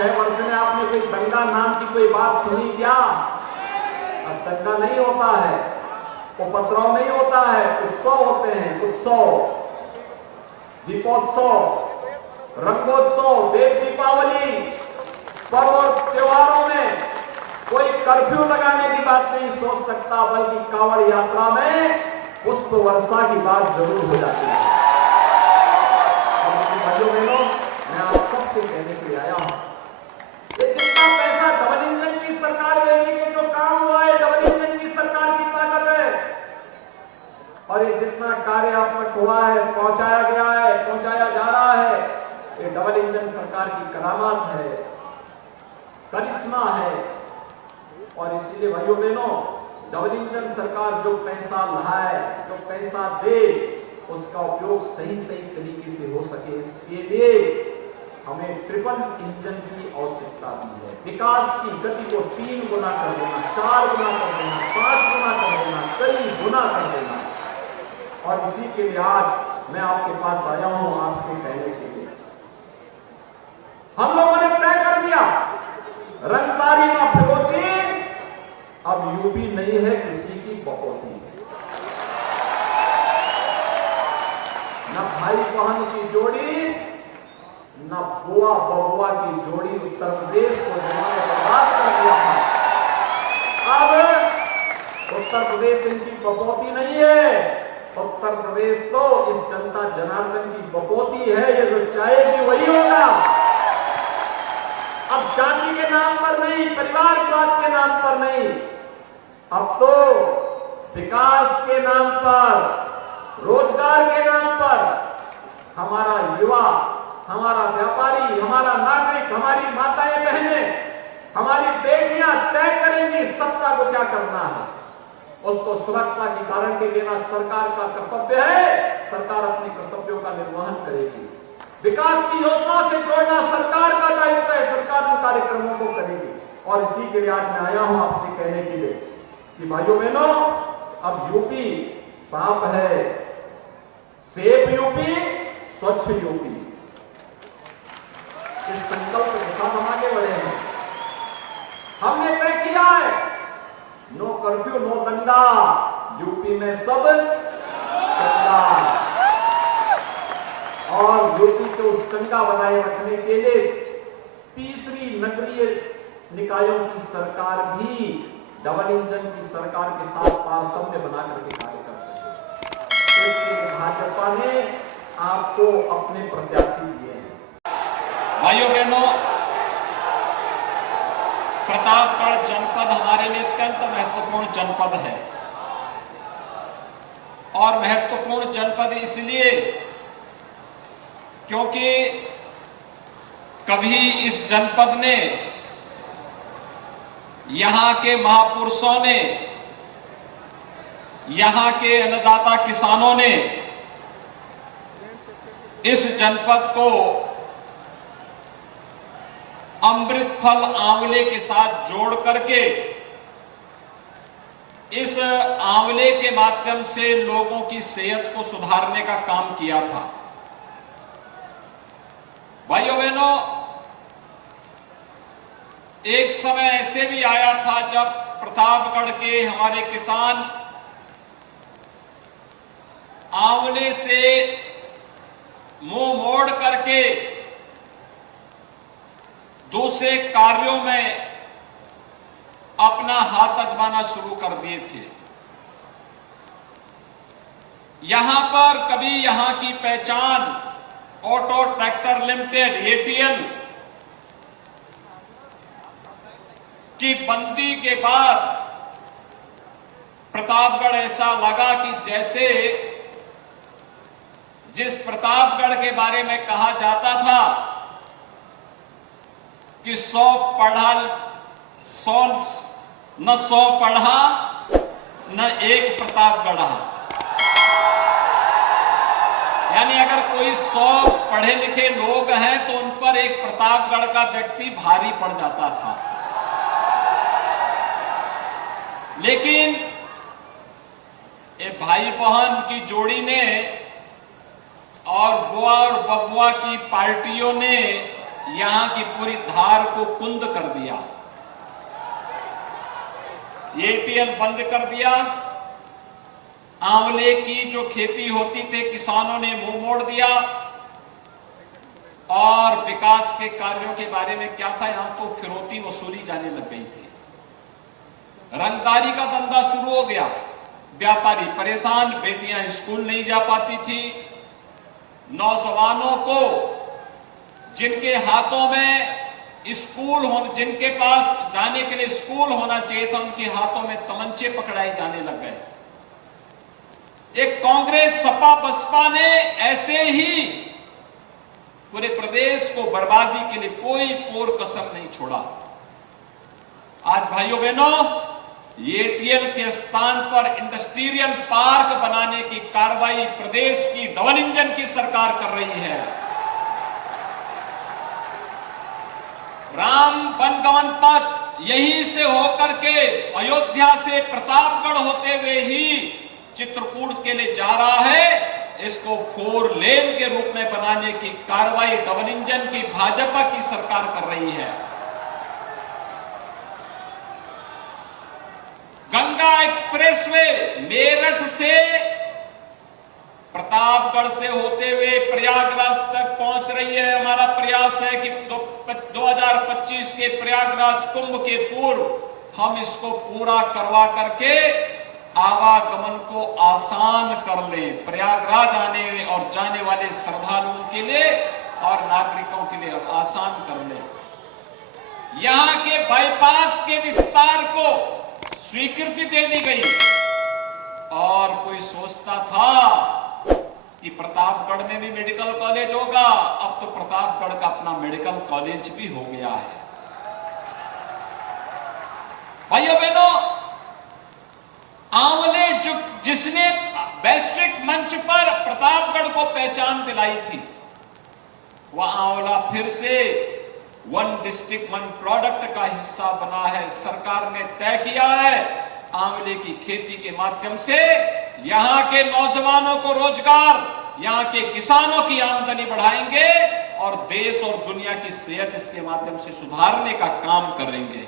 6 वर्ष में आपने कोई दंगा नाम की कोई बात सुनी क्या? अब दंगा नहीं होता है, उपद्रव नहीं होता है, उत्सव होते हैं, उत्सव, दीपोत्सव, रंगोत्सव, देव दीपावली, पर्व और त्योहारों में कोई कर्फ्यू लगाने की बात नहीं सोच सकता, बल्कि कांवड़ यात्रा में पुष्प वर्षा की बात जरूर हो जाती है। भाइयों बहनों, मैं आप सबसे कहने के लिए आया हूं, ये जितना पैसा डबल इंजन की सरकार देगी कि जो काम हुआ है डबल इंजन की सरकार की ताकत है, और ये जितना कार्यात्मक हुआ है, पहुंचाया गया है, पहुंचाया जा रहा है, ये डबल इंजन सरकार की करामात है, करिश्मा है। और इसीलिए भाइयों बहनों, डबल इंजन सरकार जो पैसा लाए, जो पैसा दे, उसका उपयोग सही तरीके से हो सके, इसके लिए हमें ट्रिपल इंजन की आवश्यकता भी है। विकास की गति को 3 गुना कर देना, 4 गुना कर देना, 5 गुना कर देना, कई गुना कर देना। और इसी के लिए आज मैं आपके पास आया हूं, आपसे कहने के लिए हम लोगों ने तय कर दिया, रंगदारी ना फिरौती, अब यूपी नहीं है किसी की बकौती। न भाई बहन की जोड़ी, न बुआ बबुआ की जोड़ी उत्तर प्रदेश को जिन्होंने बर्बाद कर दिया था, अब उत्तर प्रदेश इनकी बकौती नहीं है। उत्तर प्रदेश तो इस जनता जनार्दन की बकौती है, ये जो चाहेगी वही होगा। अब जाति के नाम पर नहीं, परिवारवाद के नाम पर नहीं, अब तो विकास के नाम पर, रोजगार के नाम पर हमारा युवा, हमारा व्यापारी, हमारा नागरिक, हमारी माताएं बहनें, हमारी बेटियां तय करेंगी सत्ता को क्या करना है। उसको सुरक्षा की गारंटी देना सरकार का कर्तव्य है, सरकार अपने कर्तव्यों का निर्वहन करेगी। विकास की योजना से जोड़ना सरकार का दायित्व है, सरकार उन कार्यक्रमों को करेगी। और इसी के लिए आज मैं आया हूं आपसे कहने के लिए कि भाइयों बहनों, अब यूपी साफ है, सेफ यूपी, स्वच्छ यूपी, इस संकल्प के साथ हम आगे बढ़े हैं। हमने तय किया है, नो कर्फ्यू, नो दंगा, यूपी में सब चंगा। और यूपी को उस चंगा बनाए रखने के लिए तीसरी नगरीय निकायों की सरकार भी डबल इंजन की सरकार के साथ तारतम्य बना करके कार्य कर सके। इसलिए भाजपा ने आपको अपने प्रत्याशी दिए हैं। भाइयों बहनों, प्रतापगढ़ जनपद हमारे लिए अत्यंत महत्वपूर्ण जनपद है, और महत्वपूर्ण जनपद इसलिए क्योंकि कभी इस जनपद ने, यहां के महापुरुषों ने, यहां के अन्नदाता किसानों ने इस जनपद को अमृत फल आंवले के साथ जोड़ करके इस आंवले के माध्यम से लोगों की सेहत को सुधारने का काम किया था। भाइयों बहनों, एक समय ऐसे भी आया था जब प्रतापगढ़ के हमारे किसान आंवले से मुंह मोड़ करके दूसरे कार्यों में अपना हाथ आजमाना शुरू कर दिए थे। यहां पर कभी यहां की पहचान ऑटो ट्रैक्टर लिमिटेड एपीएल की बंदी के बाद प्रतापगढ़ ऐसा लगा कि जैसे जिस प्रतापगढ़ के बारे में कहा जाता था कि 100 पढ़ा न एक प्रतापगढ़ा, यानी अगर कोई 100 पढ़े लिखे लोग हैं तो उन पर एक प्रतापगढ़ का व्यक्ति भारी पड़ जाता था। लेकिन ये भाई बहन की जोड़ी ने और बुआ और बबुआ की पार्टियों ने यहां की पूरी धार को कुंद कर दिया, एटीएल बंद कर दिया। आंवले की जो खेती होती थी किसानों ने मुंह मोड़ दिया, और विकास के कार्यों के बारे में क्या था, यहां तो फिरौती वसूली जाने लग गई थी, रंगदारी का धंधा शुरू हो गया, व्यापारी परेशान, बेटियां स्कूल नहीं जा पाती थी, नौजवानों को जिनके हाथों में स्कूल हो, जिनके पास जाने के लिए स्कूल होना चाहिए था, उनके हाथों में तमंचे पकड़ाए जाने लग गए। एक कांग्रेस सपा बसपा ने ऐसे ही पूरे प्रदेश को बर्बादी के लिए कोई कोर कसर नहीं छोड़ा। आज भाइयों बहनों, एटीएल के स्थान पर इंडस्ट्रियल पार्क बनाने की कार्रवाई प्रदेश की डबल इंजन की सरकार कर रही है। राम वनगमन पथ यहीं से होकर के अयोध्या से प्रतापगढ़ होते हुए ही चित्रकूट के लिए जा रहा है। इसको 4 लेन के रूप में बनाने की कार्रवाई डबल इंजन की भाजपा की सरकार कर रही है। गंगा एक्सप्रेसवे मेरठ से प्रतापगढ़ से होते हुए प्रयागराज तक पहुंच रही है। हमारा प्रयास है कि 2025 के प्रयागराज कुंभ के पूर्व हम इसको पूरा करवा करके आवागमन को आसान कर ले, प्रयागराज आने और जाने वाले श्रद्धालुओं के लिए और नागरिकों के लिए आसान कर ले। यहां के बाईपास के विस्तार को स्वीकृति दे दी गई, और कोई सोचता था कि प्रतापगढ़ में भी मेडिकल कॉलेज होगा, अब तो प्रतापगढ़ का अपना मेडिकल कॉलेज भी हो गया है। भाइयों बहनों, आंवले जिसने वैश्विक मंच पर प्रतापगढ़ को पहचान दिलाई थी, वह आंवला फिर से 1 डिस्ट्रिक्ट 1 प्रोडक्ट का हिस्सा बना है। सरकार ने तय किया है आंवले की खेती के माध्यम से यहां के नौजवानों को रोजगार, यहां के किसानों की आमदनी बढ़ाएंगे और देश और दुनिया की सेहत इसके माध्यम से सुधारने का काम करेंगे।